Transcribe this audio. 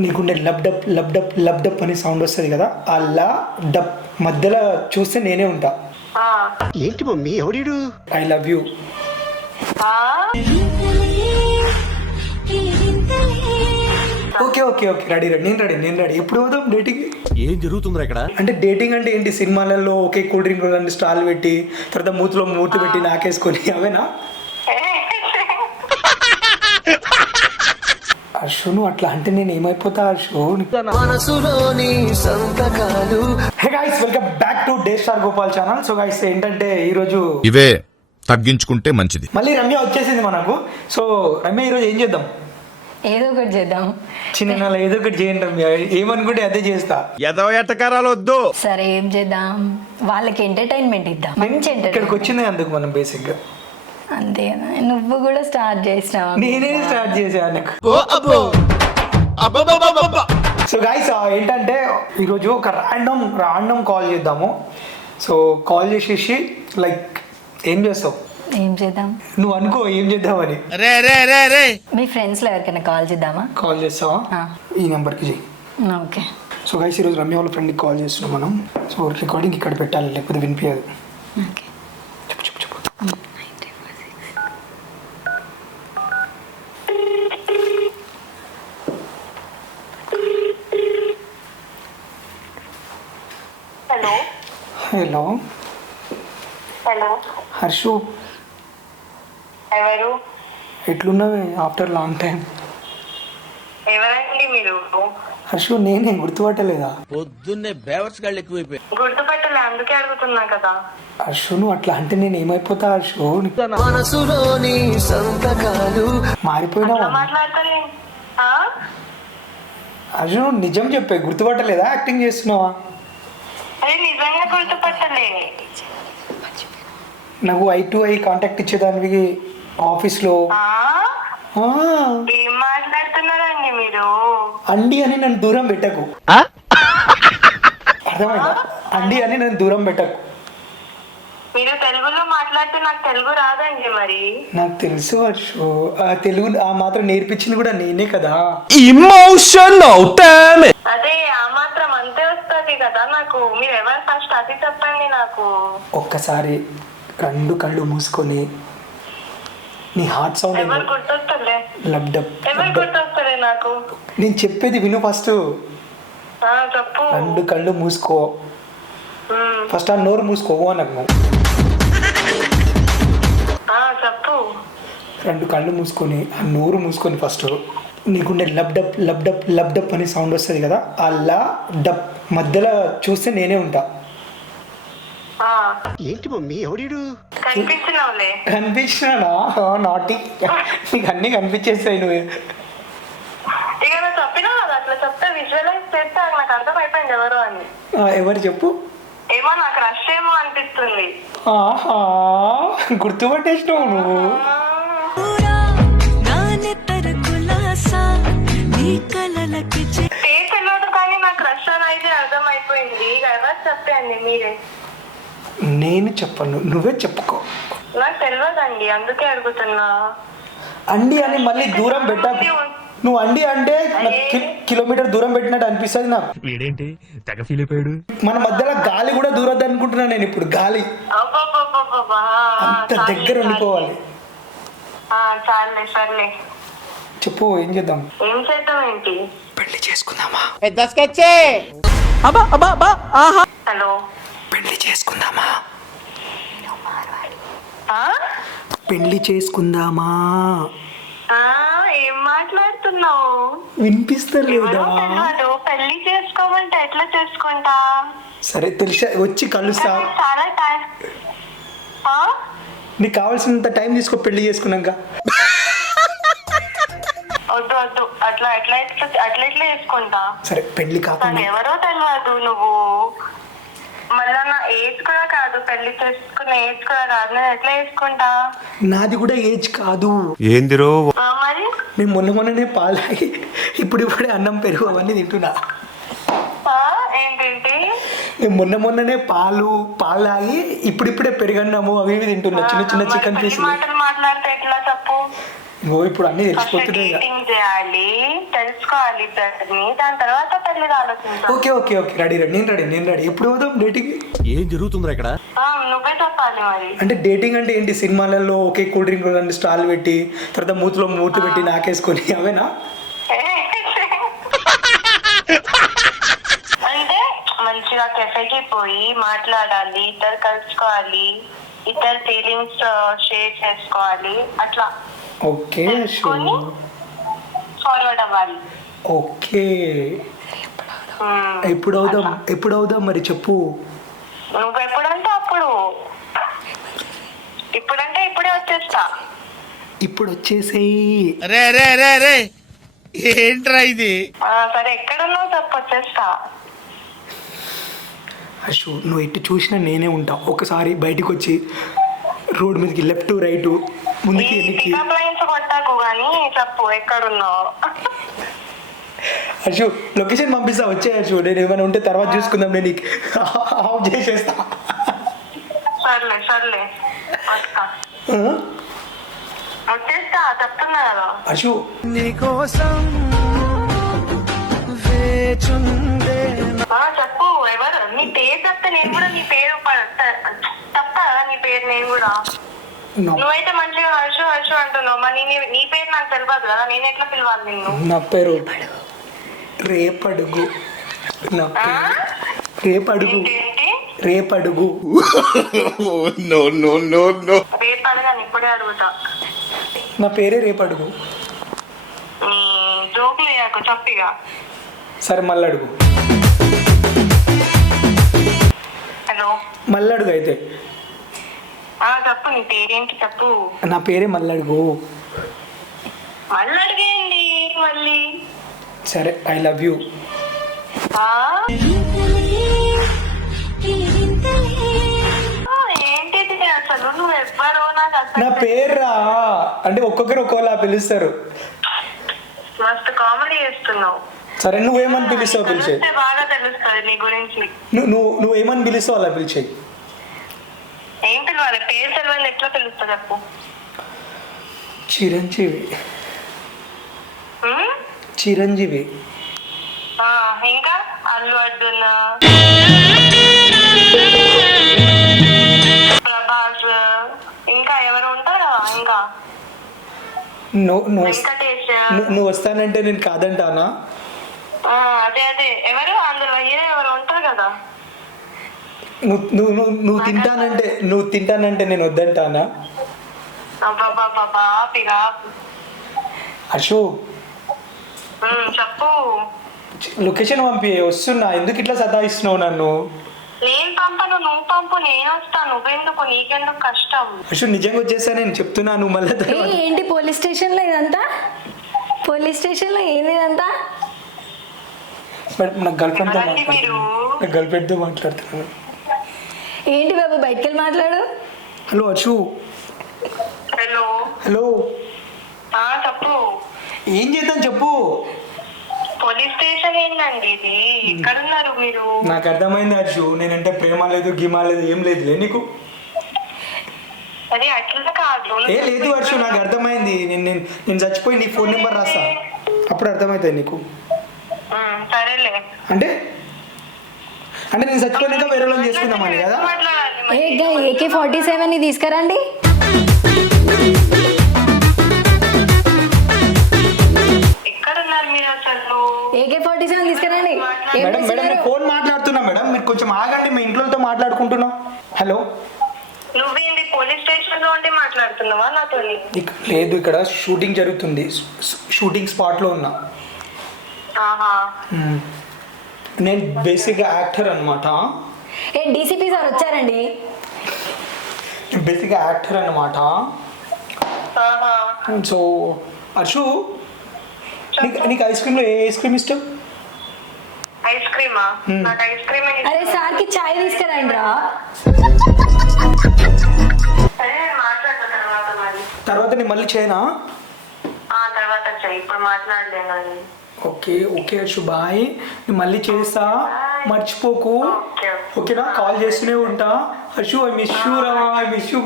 నీకుండే లబ్ డప్ అని సౌండ్ వస్తుంది కదా, ఆ లా డప్ మధ్యలో చూస్తే నేనే ఉంటా. ఏంటి మమ్మీ ఎవడు? I love you. Okay okay okay ready నేను రెడీ. ఎప్పుడు పోదాం డేటింగ్? ఏం జరుగుతుందిరా ఇక్కడ? అంటే డేటింగ్ అంటే ఏంటి? సినిమాలలో ఒకే కూల్ డ్రింక్ స్టాల్ పెట్టి తర్వాత మూతిలో మూతి పెట్టి నాకేసుకొని అవేనా? హర్షు నువ్వు అట్లా అంటే నేను ఏమైపోతా Harshu. Hey guys, welcome back to the Star Gopal channel. So guys ఏంటంటే ఈరోజు ఇవే తగ్గించుకుంటే మంచిది. మళ్ళీ రమ్య వచ్చేసింది మనకు. సో రమ్య ఈరోజు ఏం చేద్దాం? ఏదో ఒకటి చేద్దాం. చిన్న ఏదో ఒకటి చేయండి రమ్య, ఏమనుకుంటే అదే చేస్తా. ఏదో ఎట్టకారాలు వద్దు. సరే ఏం చేద్దాం, వాళ్ళకి ఎంటర్టైన్మెంట్ ఇద్దాం. మంచి ఇక్కడికి వచ్చింది అందుకు మనం బేసిక్ గా. అంతేనా? నువ్వు కూడా స్టార్ట్ చేసినావా? నేనే స్టార్ట్ చేశాను. సో గైస్ ఏంటంటే ఈరోజు ఒక ర్యాండమ్ కాల్ చేద్దాము. సో కాల్ చేసేసి లైక్ ఏం చేస్తావు? ఏం చేద్దాం నువ్వు అనుకో ఏం చేద్దామని. మీ ఫ్రెండ్స్ లో ఎవరికైనా కాల్ చేద్దామా? కాల్ చేస్తావా? ఈ నెంబర్కి చెయ్యి. ఓకే. సో గైస్ ఈరోజు రమ్య వాళ్ళ ఫ్రెండ్కి కాల్ చేస్తున్నాం మనం. సో రికార్డింగ్ ఇక్కడ పెట్టాలి, లేకపోతే వినిపించదు. ఓకే. చెప్పు చెప్పు చెప్పు. హలో హలో హలో హర్షు, ఎవరు? ఎట్లున్నావే ఆఫ్టర్ లాంగ్ టైం? ఎవరండి మీరు? హర్షు నేనే, గుర్తుపట్టలేదా? పొద్దున్నే బేవర్స్ గాళ్ళు ఎక్కువైపోయి. గుర్తుపట్టలే, అందుకే అడుగుతున్నా కదా. హర్షు నువ్వు అట్లా అంటే నేను ఏమైపోతా హర్షు. మారిపోయినావా? మాట్లాడతానే హర్షు నువ్వు నిజం చెప్పే, గుర్తుపట్టలేదా? యాక్టింగ్ చేస్తున్నావా? అదే నిజంగా గుర్తుపట్టలే. నాకు ఐ టు ఐ కాంటాక్ట్ ఇచ్చేదానికి ఆఫీస్లో. ఏం మాట్లాడుతున్నారండి మీరు? అండి అని నన్ను దూరం పెట్టకు, అర్థమైందా? అండి అని నన్ను దూరం పెట్టకు. మీరు తెలుగులో మాట్లాడితే నాకు తెలుగు రాదండి. మరి నాకు తెలుసు హర్షు, తెలుగు ఆ మాత్రం నేర్పించింది కూడా నేనే కదా. అదే ఆ మాత్రం అంతే వస్తుంది కదా నాకు. మీరు ఎవరు ఫస్ట్ అది చెప్పండి నాకు. ఒక్కసారి రెండు కళ్ళు మూసుకొని నీ హార్ట్ సౌండ్ ఎవరు గుర్తొస్తలే? ఎవరు గుర్తొస్తలే నాకు. నేను చెప్పేది విను ఫస్ట్. చెప్పు. రెండు కళ్ళు మూసుకో ఫస్ట్. ఆ నోరు మూసుకోవు అనకు నువ్వు. చెప్పు. రెండు కళ్ళు మూసుకొని ఆ నోరు మూసుకొని ఫస్ట్ నీకుండే లబ్ డప్ అని సౌండ్ వస్తుంది కదా, ఆ లా డప్ మధ్యలో చూస్తే నేనే ఉంటా. ఏంటి మమ్మీ ఎవడు? కనిపించినవులే. కనిపించినా నాటి నీకు అన్ని కనిపించేస్తాయి నువ్వు. ఇక నువ్వు చెప్పినా కదా, అట్లా చెప్తే విజువలైజ్ చేస్తే నాకు అర్థం అయిపోయింది ఎవరు అని. ఎవరు చెప్పు? ఏమో నాకు రష్ ఏమో అనిపిస్తుంది. ఆహా గుర్తుపట్టేసినావు నువ్వు. తెలియదు కానీ నాకు రష్ అని అయితే అర్థం అయిపోయింది. ఎవరు చెప్పండి మీరే. నేను చెప్పను, నువ్వే చెప్పుకో. నాకు తెలియదండి, అందుకే అడుగుతున్నా. అండి అని మళ్ళీ దూరం పెట్ట. నువ్వు అండి అంటే కిలోమీటర్ దూరం పెట్టినట్టు అనిపిస్తుంది నాకు. వీడేంటి తెగ ఫీల్ అయిపోయాడు. మన మధ్యలో గాలి కూడా దూరద్దు అనుకుంటున్నా నేను ఇప్పుడు. గాలి అంత దగ్గర ఉండిపోవాలి. చాలే సర్లే చెప్పు ఏం చేద్దాం? ఏం చేద్దాం ఏంటి? పెళ్లి చేసుకుందామా? హలో పెళ్లి చేసుకుందామా? పెళ్లి చేసుకుందామా? ఏం మాట్లాడుతున్నావు? వినిపిస్తలేదా? పెళ్లి చేసుకోమంటే ఎట్లా చేసుకుంటా? సరే తెలిసా, వచ్చి కలుస్తా. చాలా టైం. నీకు కావాల్సినంత టైం తీసుకో పెళ్లి చేసుకున్నాక. వద్దు వద్దు, అట్లా ఎట్లా చేసుకుంటా? సరే పెళ్లి కాకుండా ఎవరో తెలియదు నువ్వు. మళ్ళా నా ఏజ్ కూడా కాదు, పెళ్లి చేసుకునే ఏజ్ కూడా కాదు. నేను ఎట్లా చేసుకుంటా? నాది కూడా ఏజ్ కాదు. ఏందిరో మరి నేను మొన్ననే పాలాగి ఇప్పుడే అన్నం పెరుగు అవన్నీ తింటున్నా. ఏంటంటే నేను మొన్ననే పాలాగి ఇప్పుడిప్పుడే పెరుగన్నాము అవి తింటున్నా. చిన్న చికెన్ పీసులు. మాటలు మాట్లాడితే ఎట్లా చెప్పు? ఓ ఇప్పుడు అన్నీ ఫస్ట్ తెలిసిపోతున్నాయి ఇక. డేటింగ్ చేయాలి, తెలుసుకోవాలి ఇద్దరిని, దాని తర్వాత పెళ్లి ఆలోచించాలి. Okay okay okay ready ready నేను రెడీ ఎప్పుడు పోదాం డేటింగ్? ఏం జరుగుతుందిరా ఇక్కడ? నువ్వే చెప్పాలి మరి. అంటే డేటింగ్ అంటే ఏంటి? సినిమాలలో ఒకే కూల్ డ్రింక్ రెండు స్టాల్ పెట్టి తర్వాత మూతిలో మూతి పెట్టి నాకేసుకొని అవేనా? అంటే మంచిగా కెఫేకి పోయి మాట్లాడాలి, ఇద్దరు కలుసుకోవాలి, ఇద్దరు ఫీలింగ్స్ షేర్ చేసుకోవాలి, అట్లా ఓకే తెలుసుకొని ఫార్వర్డ్ అవ్వాలి. ఓకే ఎప్పుడు అవుదాం మరి చెప్పు. నువ్వు ఎప్పుడంటే అప్పుడు. ఇప్పుడంటే ఇప్పుడే వచ్చేస్తా. ఇప్పుడు వచ్చేసేయి. రే రే రే రే ఏంట్రా ఇది? సరే ఎక్కడున్నావు చెప్పు, వచ్చేస్తా. అశు నువ్వు ఎటు చూసినా నేనే ఉంటా. ఒకసారి బయటికి వచ్చి రోడ్ మీదకి లెఫ్ట్ రైట్ ముందుకి ఎన్నికి. పికప్ లైన్స్ కొట్టాకు కానీ చెప్పు ఎక్కడున్నావు. అశు లొకేషన్ పంపిస్తా, వచ్చే అశు. నేను ఏమైనా ఉంటే తర్వాత చూసుకుందాం, నేను నీకు ఆఫ్ చేసేస్తా. సర్లే సర్లే వస్తా, వచ్చేస్తా చెప్తున్నా కదా. అశు చెప్పు ఎవరు నీ పేరు చెప్తే నేను కూడా నీ పేరు చెప్తా కదా, నీ పేరు నేను కూడా. నువ్వైతే మంచిగా హర్షు హర్షు అంటున్నావు, మరి నీ పేరు నాకు తెలియదు కదా, నేను ఎట్లా పిలవాలి నిన్ను? నా పేరు రేపడుగు. నా పేరు రేపడుగు. ఏంటి రేపడుగు. రేపు అడగాను, ఇప్పుడే అడుగుతా. నా పేరే రేపడుగు. నీ జోకులు వేయకు, చెప్పిగా. సరే మళ్ళీ అడుగు. హలో మళ్ళీ అడుగు అయితే. చెప్పు నీ పేరేంటి చెప్పు. నా పేరే మళ్ళీ అడుగు. మళ్ళీ అడిగేయండి మళ్ళీ. సరే ఐ లవ్ యూ. ఏంటిది అసలు, నువ్వు ఎవ్వరో నాకు నా అసలు పేర్రా అంటే ఒక్కొక్కరు ఒక్కోలా పిలుస్తారు. మస్తు కామెడీ చేస్తున్నావు. సరే నువ్వేమని పిలుస్తావు పిలిచే. తెలిస్తే బాగా తెలుస్తుంది నీ గురించి. నువ్వేమని పిలుస్తావు అలా పిలిచే. ఏం పిలవాలి, పేరు తెలియదు ఎట్లా తెలుస్తుంది చెప్పు. చిరంజీవి. ఉమ్? చిరంజీవి. ఇంకా అల్లు అర్జున్, ప్రభాస్, ఇంకా ఎవరు ఉంటారు కదా, ఇంకా వెంకటేష్. నువ్వు వస్తానంటే నేను కాదంటానా? అదే అదే ఎవరు అందులో హీరో ఎవరు ఉంటారు కదా. నువ్వు తింటానంటే నేను వద్దంటానా? బాపిగా అశు చెప్పు. లొకేషన్ పంపి వస్తున్నా. ఎందుకు ఇట్లా సతాయిస్తున్నావు నన్ను? నేను పంపను, నువ్వు పంపు, నేను వస్తాను. నువ్వెందుకు, నీకెందుకు కష్టం? అశు నిజంగా వచ్చేస్తా, నేను చెప్తున్నాను. మళ్ళీ ఏంటి పోలీస్ స్టేషన్లో ఇదంతా? పోలీస్ స్టేషన్లో ఏంది ఇదంతా? నాకు గర్ల్ ఫ్రెండ్తో ఎవరండి మీరు? నాకు గర్ల్ ఫ్రెండ్తో మాట్లాడుతున్నాను. ఏంటి బాబు బయటికి వెళ్ళి మాట్లాడు. హలో అశు. హలో హలో చెప్పు. ఏం చేద్దాం చెప్పు. పోలీస్ స్టేషన్ ఏంటండి ఇది, ఎక్కడున్నారు మీరు? నాకు అర్థమైంది అర్షు, నేనంటే ప్రేమ లేదు గిమా లేదు ఏం లేదులే నీకు. అది అట్లా కాదు. లేదు అర్షు, నాకు అర్థమైంది. నేను చచ్చిపోయి నీ ఫోన్ నెంబర్ రాస్తా, అప్పుడు అర్థమవుతుంది నీకు. సరేలే. అంటే నేను చచ్చిపోయినాక వేరే వాళ్ళని చేసుకుందామని కదా. AK-47 తీసుకురండి. ఎక్కడున్నారు మీరు అసలు? AK-47 తీసుకురండి. మేడం నేను ఫోన్ మాట్లాడుతున్నా మేడం, మీరు కొంచెం ఆగండి, మీ ఇంట్లోతో మాట్లాడుకుంటున్నా. హలో. నువ్వేంటి పోలీస్ స్టేషన్ లో ఉండి మాట్లాడుతున్నావా నాతో? లేదు, ఇక్కడ షూటింగ్ జరుగుతుంది, షూటింగ్ స్పాట్లో ఉన్నా. నేను బేసిక్గా యాక్టర్ అనమాట. డీసీపీ సార్ వచ్చారండి. బేసిక్గా యాక్టర్ అనమాట. సో అర్షు, నీకు ఐస్ క్రీమ్లో ఏ ఐస్ క్రీమ్ ఇష్టం? ఐస్ క్రీమా? నాకు ఐస్ క్రీమ్. అరే సార్కి చాయ్ తీసుకురండి రా. సరే మాట్లాడతా తర్వాత మరి. తర్వాత నేను మళ్ళీ చేయనా? తర్వాత చెయ్యి, ఇప్పుడు మాట్లాడలేను. Okay okay Arshu, bye. నేను మళ్ళీ చేస్తా, మర్చిపోకు. ఓకేనా? కాల్ చేస్తూనే ఉంటా. అర్షు ఐ మిస్ యూ రా, ఐ మిస్ యూ.